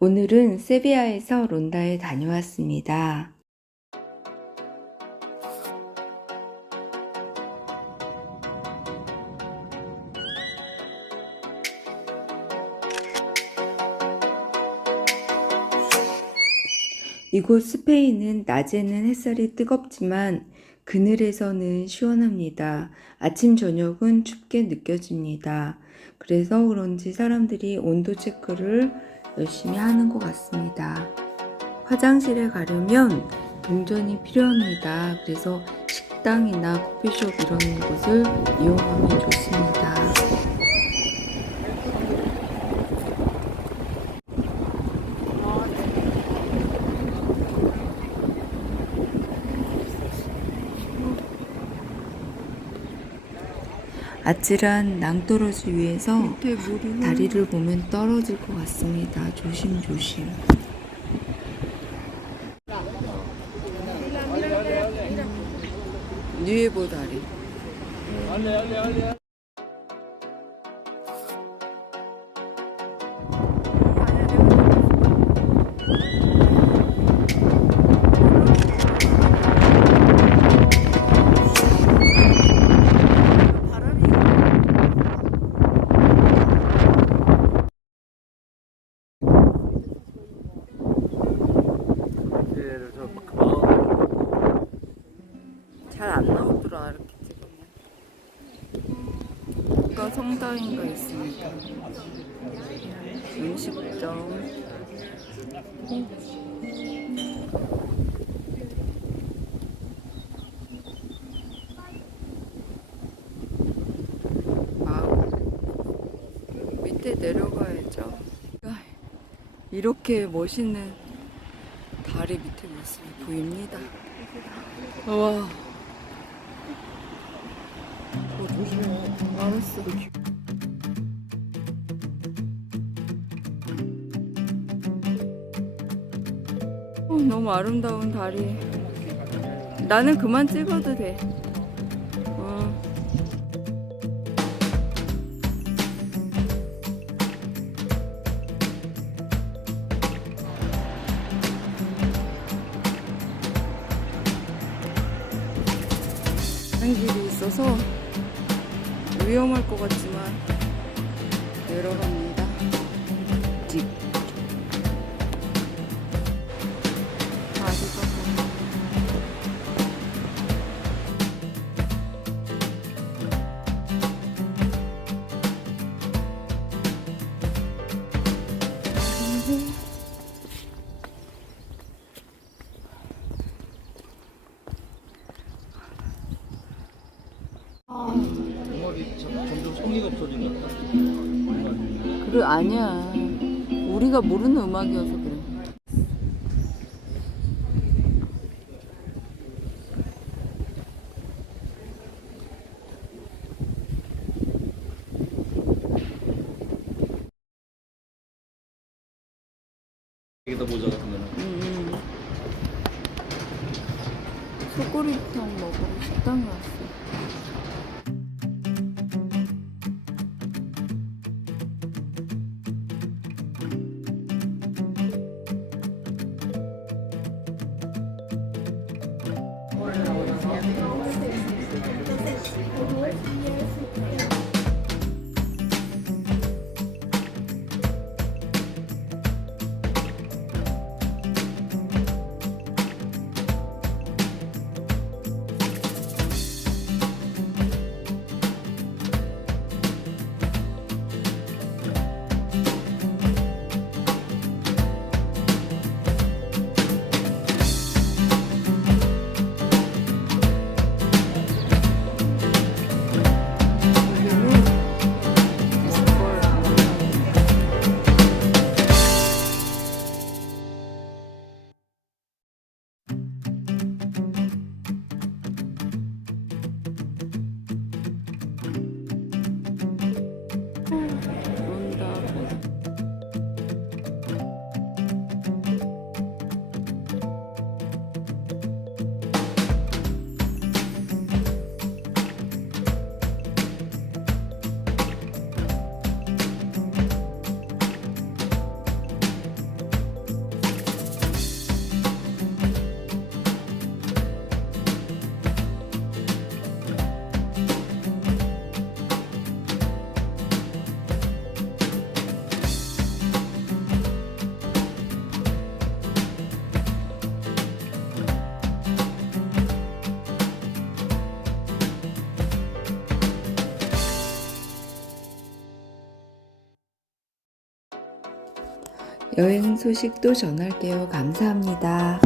오늘은 세비야에서 론다에 다녀왔습니다. 이곳 스페인은 낮에는 햇살이 뜨겁지만 그늘에서는 시원합니다. 아침, 저녁은 춥게 느껴집니다. 그래서 그런지 사람들이 온도 체크를 열심히 하는 것 같습니다. 화장실에 가려면 동전이 필요합니다. 그래서 식당이나 커피숍 이런 곳을 이용하면 좋습니다. 아찔한 낭떠러지 위에서 다리를 보면 떨어질 것 같습니다. 조심조심. 뉴에보 다리. 잘 안 나오더라 이렇게 찍으면. 이거 성당인가 있습니다. 음식점. 마을. 밑에 내려가야죠. 아, 이렇게 멋있는 다리 밑에 모습이 보입니다. 와. 알았어. 어, 너무 아름다운 다리. 나는 그만 찍어도 돼. 다른 길이 있어서 위험할 것 같지만 내려갑니다. 집. 없어진다. 그래 아니야. 우리가 모르는 음악이어서 그래. 여기다 모자 같은 거는. 음. 소꼬리탕 먹으러 식당에 왔어. Thank you. 여행 소식도 전할게요. 감사합니다.